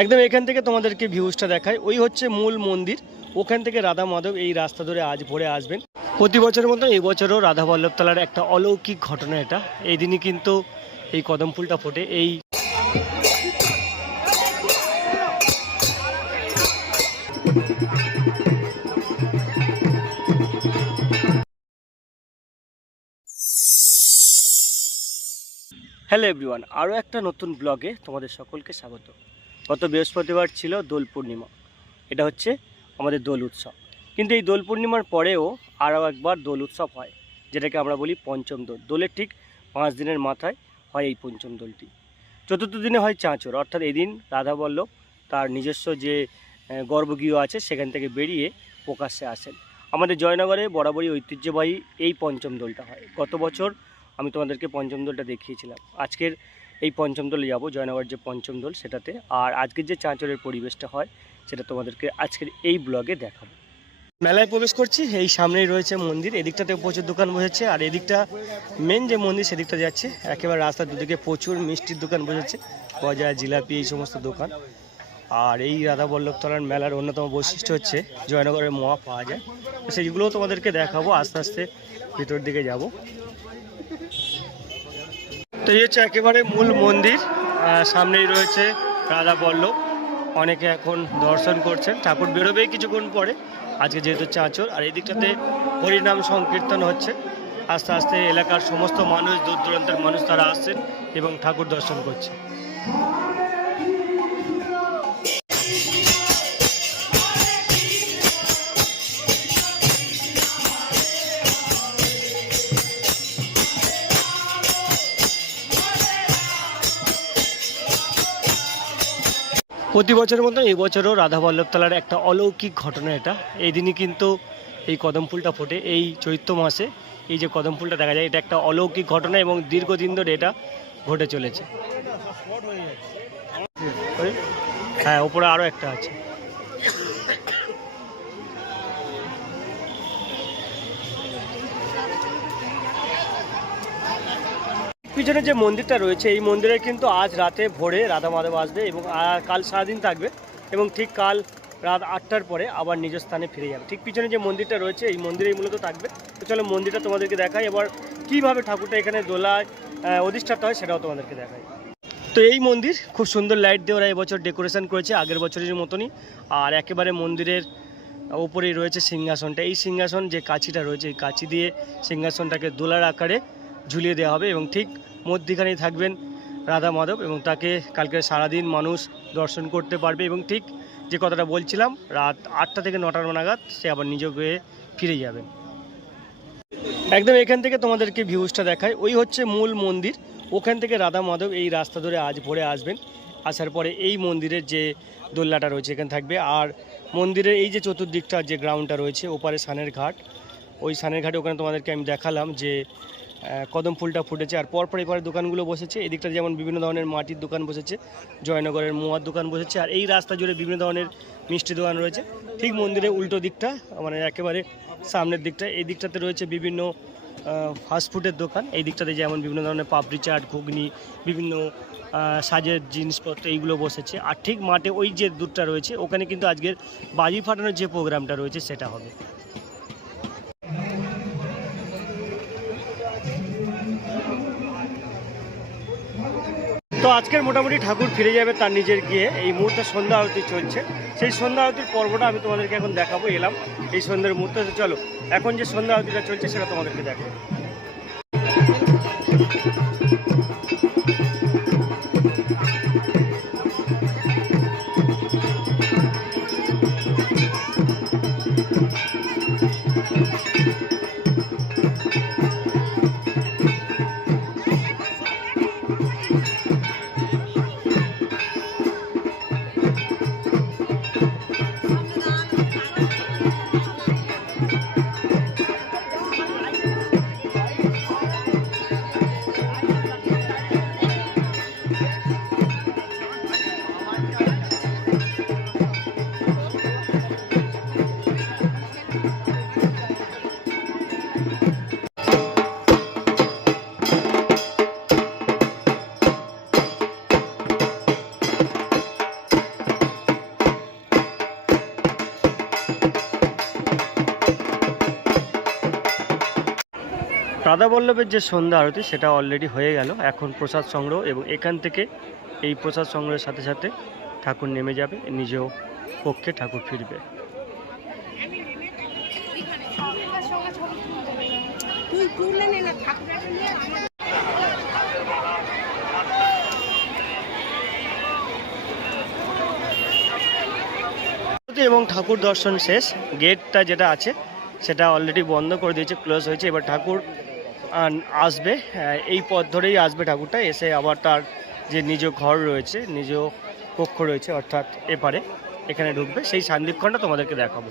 একদম এখান থেকে তোমাদেরকে ভিউজটা দেখায় ওই হচ্ছে মূল মন্দির। ওখান থেকে রাধা মাধব এই রাস্তা ধরে আজ ভোরে আসবেন। প্রতি বছরের মতো এই বছরও রাধা বল্লভ তলার একটা অলৌকিক ঘটনা এটা। এই দিনই কিন্তু এই কদম ফুলটা ফোটে। এই হ্যালো এভরিওয়ান আরও একটা নতুন ব্লগে তোমাদের সকলকে স্বাগত। গত বৃহস্পতিবার ছিল দোল পূর্ণিমা। এটা হচ্ছে আমাদের দোল উৎসব। কিন্তু এই দোল পূর্ণিমার পরেও আরও একবার দোল উৎসব হয়, যেটাকে আমরা বলি পঞ্চম দোল। দোলের ঠিক পাঁচ দিনের মাথায় হয় এই পঞ্চম দোলটি। চতুর্থ দিনে হয় চাঁচর, অর্থাৎ এদিন রাধাবল্লভ তার নিজস্ব যে গর্ভগৃহ আছে, সেখান থেকে বেরিয়ে প্রকাশ্যে আসেন। আমাদের জয়নগরে বরাবরই ঐতিহ্যবাহী এই পঞ্চম দোলটা হয়। গত বছর আমি তোমাদেরকে পঞ্চম দোলটা দেখিয়েছিলাম। আজকের এই পঞ্চম দোলে যাব, জয়নগর যে পঞ্চম দোল সেটাতে। আর আজকের যে চাঁচরের পরিবেশটা হয়, সেটা তোমাদেরকে আজকের এই ব্লগে দেখাবো। মেলায় প্রবেশ করছি, এই সামনেই রয়েছে মন্দির এদিকটাতে প্রচুর দোকান বসেছে, আর এদিকটা মেন যে মন্দির সেদিকটা যাচ্ছে, একেবারে রাস্তার দুদিকে প্রচুর মিষ্টির দোকান বসেছে গজা জিলাপি, এই সমস্ত দোকান। আর এই রাধা বল্লভতলার মেলার অন্যতম বৈশিষ্ট্য হচ্ছে জয়নগরের মোয়া পাওয়া যায়। সেইগুলোও তোমাদেরকে দেখাবো, আস্তে আস্তে ভিতর দিকে যাব। তো এই হচ্ছে একেবারে মূল মন্দির সামনেই রয়েছে রাধা বল্লভ। অনেকে এখন দর্শন করছেন, ঠাকুর বেরোবেই কিছুক্ষণ পরে, আজকে যেহেতু চাঁচর, আর এই দিকটাতে হরিনাম সংকীর্তন হচ্ছে। আস্তে আস্তে এলাকার সমস্ত মানুষ দূর দূরান্তের মানুষ তারা আসছেন এবং ঠাকুর দর্শন করছে। প্রতি বছরের মতো এই বছরও রাধা বল্লভতলার একটা অলৌকিক ঘটনা এটা এই দিনই কিন্তু এই কদম ফুলটা ফোটে, এই চৈত্র মাসে এই যে কদম ফুলটা দেখা যায়, এটা একটা অলৌকিক ঘটনা এবং দীর্ঘদিন ধরে এটা ঘটে চলেছে? হ্যাঁ ওপরে আরও একটা আছে পিছনে যে মন্দিরটা রয়েছে, এই মন্দিরে কিন্তু আজ রাতে ভোরে রাধা মাধব আসবে এবং কাল সারাদিন থাকবে এবং ঠিক কাল রাত আটটার পরে আবার নিজ স্থানে ফিরে যাবে। ঠিক পিছনে যে মন্দিরটা রয়েছে, এই মন্দিরেই মূলত থাকবে। তো চলো মন্দিরটা তোমাদেরকে দেখাই। এবার কীভাবে ঠাকুরটা এখানে দোলায় অধিষ্ঠাতা হয় সেটাও তোমাদেরকে দেখাই। তো এই মন্দির খুব সুন্দর লাইট দিয়ে ওরা এবছর ডেকোরেশন করেছে, আগের বছরের মতনই। আর একেবারে মন্দিরের ওপরেই রয়েছে সিংহাসনটা। এই সিংহাসন যে কাছিটা রয়েছে, এই কাছি দিয়ে সিংহাসনটাকে দোলার আকারে ঝুলিয়ে দেওয়া হবে এবং ঠিক মধ্যিখানেই থাকবেন রাধা মাধব এবং তাকে কালকে সারাদিন মানুষ দর্শন করতে পারবে এবং ঠিক যে কথাটা বলছিলাম, রাত আটটা থেকে নটার নাগাদ সে আবার নিজ গৃহে ফিরে যাবেন একদম এখান থেকে তোমাদেরকে ভিউজটা দেখায় ওই হচ্ছে মূল মন্দির। ওখান থেকে রাধা মাধব এই রাস্তা ধরে আজ ভোরে আসবেন। আসার পরে এই মন্দিরের যে দোলনাটা রয়েছে এখানে থাকবে। আর মন্দিরের এই যে চতুর্দিকটা যে গ্রাউন্ডটা রয়েছে, ওপারে সানের ঘাট। ওই সানের ঘাটে ওখানে তোমাদেরকে আমি দেখালাম যে কদম ফুলটা ফুটেছে। আর পরপর এপারে দোকানগুলো বসেছে। এদিকটা যেমন বিভিন্ন ধরনের মাটির দোকান বসেছে, জয়নগরের মোয়ার দোকান বসেছে, আর এই রাস্তা জুড়ে বিভিন্ন ধরনের মিষ্টি দোকান রয়েছে। ঠিক মন্দিরের উল্টো দিকটা মানে একেবারে সামনের দিকটা। এই দিকটাতে রয়েছে বিভিন্ন ফাস্টফুডের দোকান। এই দিকটাতে যেমন বিভিন্ন ধরনের পাপড়ি চাট, ঘুগনি, বিভিন্ন সাজের জিনিসপত্র এইগুলো বসেছে। আর ঠিক মাঠে ওই যে দুধটা রয়েছে, ওখানে কিন্তু আজকের বাজি ফাটানোর যে প্রোগ্রামটা রয়েছে, সেটা হবে। তো আজকের মোটামুটি ঠাকুর ফিরে যাবে তার নিজের গিয়ে। এই মুহূর্তে সন্ধ্যা আরতি চলছে। সেই সন্ধ্যা আরতির পর্বটা আমি তোমাদেরকে এখন দেখাবো, এলাম এই সন্ধ্যের মুহূর্তে। চলো, এখন যে সন্ধ্যা আরতিটা চলছে সেটা তোমাদেরকে দেখো রাধাবল্লভের যে সন্ধ্যা আরতি সেটা অলরেডি হয়ে গেল। এখন প্রসাদ সংগ্রহ এবং এখান থেকে এই প্রসাদ সংগ্রহের সাথে সাথে ঠাকুর নেমে যাবে নিজেও পক্ষে ঠাকুর ফিরবে। এবং ঠাকুর দর্শন শেষ। গেটটা যেটা আছে সেটা অলরেডি বন্ধ করে দিয়েছে ক্লোজ হয়েছে। এবার ঠাকুর আসবে এই পথ ধরেই আসবে ঠাকুরটা, এসে আবার তার যে নিজ ঘর রয়েছে, নিজ কক্ষ রয়েছে, অর্থাৎ এপারে, এখানে ঢুকবে। সেই সান্দিক্ষণটা তোমাদেরকে দেখাবো।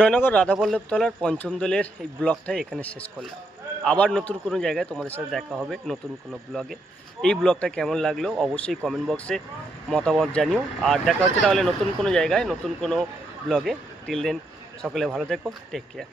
জয়নগর রাধাবল্লভতলার পঞ্চম দলের এই ব্লগটাই এখানে শেষ করলাম। আবার নতুন কোনো জায়গায় তোমাদের সাথে দেখা হবে নতুন কোনো ব্লগে। এই ব্লগটা কেমন লাগল অবশ্যই কমেন্ট বক্সে মতামত জানিও। আর দেখা হচ্ছে তাহলে নতুন কোনো জায়গায়, নতুন কোনো ব্লগে। টিল দেন সকলে ভালো থেকো টেক কেয়ার